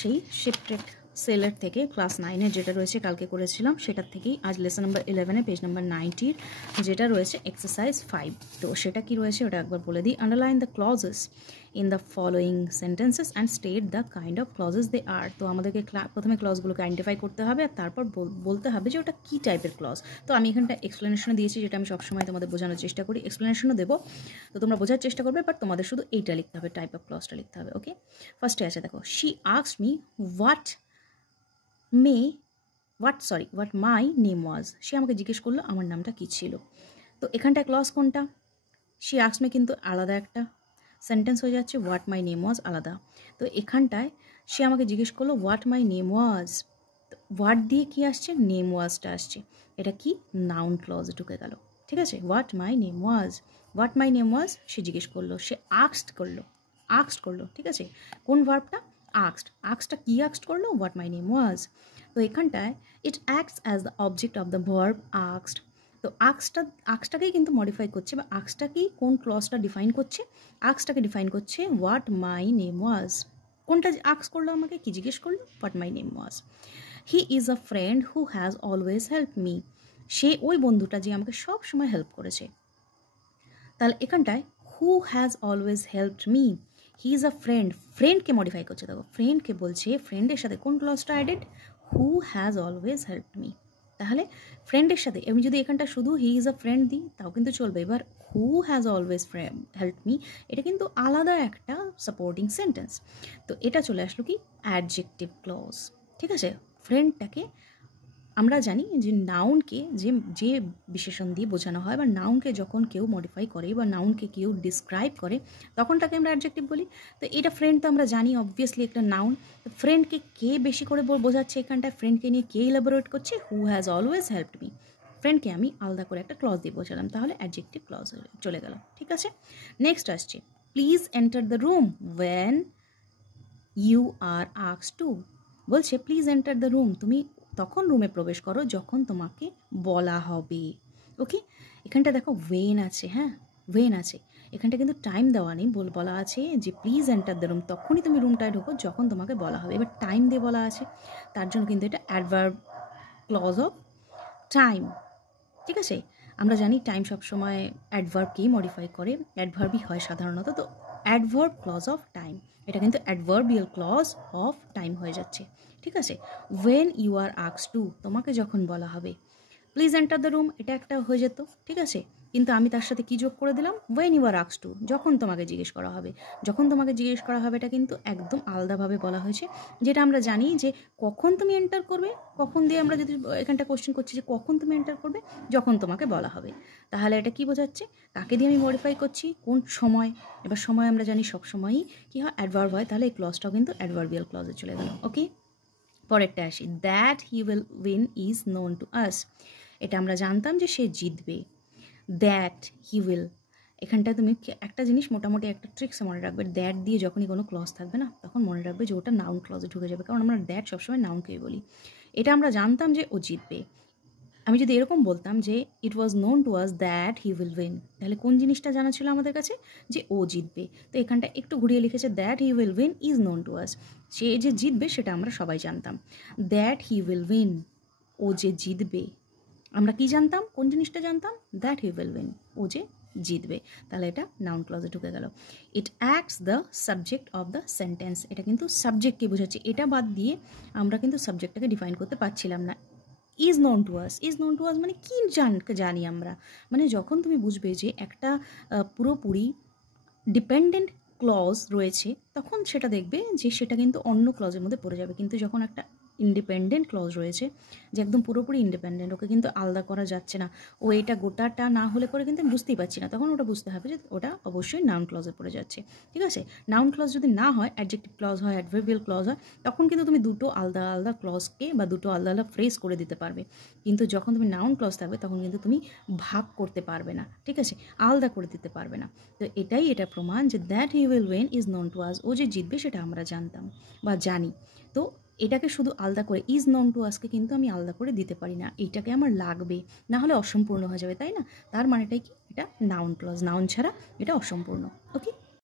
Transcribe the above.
সেই শিপট্রেক সেলের থেকে ক্লাস 9-এর যেটা রয়েছে কালকে করেছিলাম সেটার থেকেই আজ লেসন নাম্বার 11-এ পেজ নাম্বার 90-র যেটা রয়েছে এক্সারসাইজ 5। তো সেটা কি রয়েছে ওটা একবার বলে দিই। Underline the clauses in the following sentences and state the kind of clauses they are. তো আমাদেরকে প্রথমে ক্লজগুলোকে আইডেন্টিফাই করতে হবে আর তারপর বলতে হবে যে ওটা কী টাইপের ক্লজ। তো আমি এখানটা এক্সপ্লেনেশন দিয়েছি, যেটা আমি সবসময় তোমাদের বোঝানোর চেষ্টা করি। এক্সপ্লেনেশনও দেবো, তো তোমরা বোঝার চেষ্টা করবে, বাট তোমাদের শুধু এইটা লিখতে হবে, টাইপ অফ ক্লজটা লিখতে হবে। ওকে, ফার্স্টে আছে দেখো, she asked me what my name was. সে আমাকে জিজ্ঞেস করলো আমার নামটা কী ছিল। তো এখানটায় ক্লজ কোনটা? শি আস্কড মি কিন্তু আলাদা একটা সেন্টেন্স হয়ে যাচ্ছে, হোয়াট মাই নেম ওয়াজ আলাদা। তো এখানটায় সে আমাকে জিজ্ঞেস করলো what my name was, what দিয়ে কি আসছে? নেম ওয়াজটা আসছে। এটা কি? নাউন ক্লজ ঢুকে গেল। ঠিক আছে, হোয়াট মাই নেম ওয়াজ সে জিজ্ঞেস করলো, সে আস্কড করলো। ঠিক আছে, কোন ভার্বটা? আস্কডটা কি আস্কড করলো? হোয়াট মাই নেম ওয়াজ। তো এখানটায় ইট acts as the object of the verb asked. তো আস্কটাকেই কিন্তু মডিফাই করছে, বা আস্কটাকেই কোন ক্লজটা ডিফাইন করছে? আস্কটাকে ডিফাইন করছে হোয়াট মাই নেম ওয়াজ। কোনটা আস্ক করলো আমাকে, কি জিজ্ঞেস করলো? What my name was. He is a friend who has always help me. সে ওই বন্ধুটা যে আমাকে সব সময় হেল্প করেছে। তাহলে এখানটায় who has always helped me, he is a ফ্রেন্ডকে মডিফাই করছে। দেখো, ফ্রেন্ডকে বলছে, ফ্রেন্ডের সাথে কোন ক্লজটা added? Who has always helped me. তাহলে ফ্রেন্ডের সাথে আমি যদি এখানটা শুধু হি ইজ আ ফ্রেন্ড দিই তাও কিন্তু চলবে। এবার হু হ্যাজ অলওয়েজ হেল্পড মি, এটা কিন্তু আলাদা একটা সাপোর্টিং সেন্টেন্স। তো এটা চলে আসলো কি? Adjective clause. ঠিক আছে, ফ্রেন্ডটাকে আমরা জানি যে নাউনকে যে বিশেষণ দিয়ে বোঝানো হয়, বা নাউনকে যখন কেউ মডিফাই করে বা নাউনকে কেউ ডিসক্রাইব করে তখন তাকে আমরা অ্যাডজেক্টিভ বলি। তো এটা ফ্রেন্ড তো আমরা জানি অবভিয়াসলি একটা নাউন। তো ফ্রেন্ডকে কে বেশি করে বোঝাচ্ছে এখানটায়? ফ্রেন্ডকে নিয়ে কে ইলাবোরেট করছে? Who has always helped me. ফ্রেন্ডকে আমি আলাদা করে একটা ক্লজ দিয়ে বোঝালাম, তাহলে অ্যাডজেক্টিভ ক্লজ চলে গেল। ঠিক আছে, নেক্সট আসছে, please enter the room when you are asked to. বলছে প্লিজ এন্টার দ্য রুম, তুমি তখন রুমে প্রবেশ করো যখন তোমাকে বলা হবে। ওকে, এখানটা দেখো ওয়েন আছে, হ্যাঁ ওয়েন আছে, এখানটা কিন্তু টাইম দেওয়া নেই, বলা আছে যে প্লিজ এন্টার দ্য রুম, তখনই তুমি রুমটায় ঢোকো যখন তোমাকে বলা হবে। এবার টাইম দিয়ে বলা আছে, তার জন্য কিন্তু এটা অ্যাডভার্ব ক্লজ অফ টাইম। ঠিক আছে, আমরা জানি টাইম সবসময় অ্যাডভার্বকেই মডিফাই করে, অ্যাডভার্বই হয় সাধারণত। তো অ্যাডভার্ব ক্লজ অফ টাইম, এটা কিন্তু অ্যাডভার্বিয়াল ক্লজ অফ টাইম হয়ে যাচ্ছে। ঠিক আছে, when you are asked to, তোমাকে যখন বলা হবে। প্লিজ এন্টার দ্য রুম, এটা একটা হয়ে যেত। ঠিক আছে, কিন্তু আমি তার সাথে কি যোগ করে দিলাম? When you are asked to, যখন তোমাকে জিজ্ঞেস করা হবে। যখন তোমাকে জিজ্ঞেস করা হবে এটা কিন্তু একদম আলাদাভাবে বলা হয়েছে, যেটা আমরা জানি যে কখন তুমি এন্টার করবে। কখন দিয়ে আমরা যদি এখানটা কোশ্চেন করছি যে কখন তুমি এন্টার করবে, যখন তোমাকে বলা হবে। তাহলে এটা কি বোঝাচ্ছে? কাকে দিয়ে আমি মডিফাই করছি? কোন সময়। এবার সময় আমরা জানি সব সময়ই কি হয়? অ্যাডভার্ব হয়, তাহলে এই ক্লজটাও কিন্তু অ্যাডভার্বিয়াল ক্লজে চলে গেল। ওকে, পরেরটা আসি, that he will win is known to আস। এটা আমরা জানতাম যে সে জিতবে। দ্যাট হি উইল, এখানটা তুমি একটা জিনিস মোটামুটি একটা ট্রিক্স মনে রাখবে, দ্যাট দিয়ে যখনই কোনো ক্লজ থাকবে না তখন মনে রাখবে যে ওটা নাউন ক্লজে ঢুকে যাবে, কারণ আমরা দ্যাট সবসময় নাউনকেই বলি। এটা আমরা জানতাম যে ও জিতবে। আমি যদি এরকম বলতাম যে it was known to us that he will win, তাহলে কোন জিনিসটা জানা ছিল আমাদের কাছে? যে ও জিতবে। তো এখানটা একটু ঘুরিয়ে লিখেছে that he will win is known to us, সে যে জিতবে সেটা আমরা সবাই জানতাম। দ্যাট হি উইল উইন, ও যে জিতবে, আমরা কি জানতাম? কোন জিনিসটা জানতাম? দ্যাট হি উইল উইন, ও যে জিতবে। তাহলে এটা নাউন ক্লজে ঢুকে গেল। It acts the subject of the sentence, এটা কিন্তু সাবজেক্টকে বোঝাচ্ছে। এটা বাদ দিয়ে আমরা কিন্তু সাবজেক্টটাকে ডিফাইন করতে পারছিলাম না। ইজ নোন টু আস মানে কি জানি আমরা, মানে যখন তুমি বুঝবে যে একটা পুরোপুরি ডিপেন্ডেন্ট ক্লজ রয়েছে তখন সেটা দেখবে যে সেটা কিন্তু অন্য ক্লজের মধ্যে পড়ে যাবে। কিন্তু যখন একটা ইন্ডিপেন্ডেন্ট ক্লজ রয়েছে, যে একদম পুরোপুরি ইন্ডিপেন্ডেন্ট, ওকে কিন্তু আলাদা করা যাচ্ছে না, ও এটা গোটাটা না হলে পরে কিন্তু আমি বুঝতেই পারছি না, তখন ওটা বুঝতে হবে যে ওটা অবশ্যই নাউন ক্লজে পড়ে যাচ্ছে। ঠিক আছে, নাউন ক্লজ যদি না হয়, অ্যাডজেক্টিভ ক্লজ হয়, অ্যাডভার্বিয়াল ক্লজ হয়, তখন কিন্তু তুমি দুটো আলাদা আলাদা ক্লজকে বা দুটো আলাদা আলাদা ফ্রেজ করে দিতে পারবে। কিন্তু যখন তুমি নাউন ক্লজ থাকবে তখন কিন্তু তুমি ভাগ করতে পারবে না। ঠিক আছে, আলাদা করে দিতে পারবে না। তো এটা প্রমাণ যে that he will win is known to us, ও যে জিতবে সেটা আমরা জানতাম বা জানি। তো এটাকে শুধু আলাদা করে, ইজ নোন টু আসকে কিন্তু আমি আলাদা করে দিতে পারি না, এইটাকে আমার লাগবে, না হলে অসম্পূর্ণ হয়ে যাবে, তাই না? তার মানেটাই কি? এটা নাউন ক্লজ, নাউন ছাড়া এটা অসম্পূর্ণ। ওকে,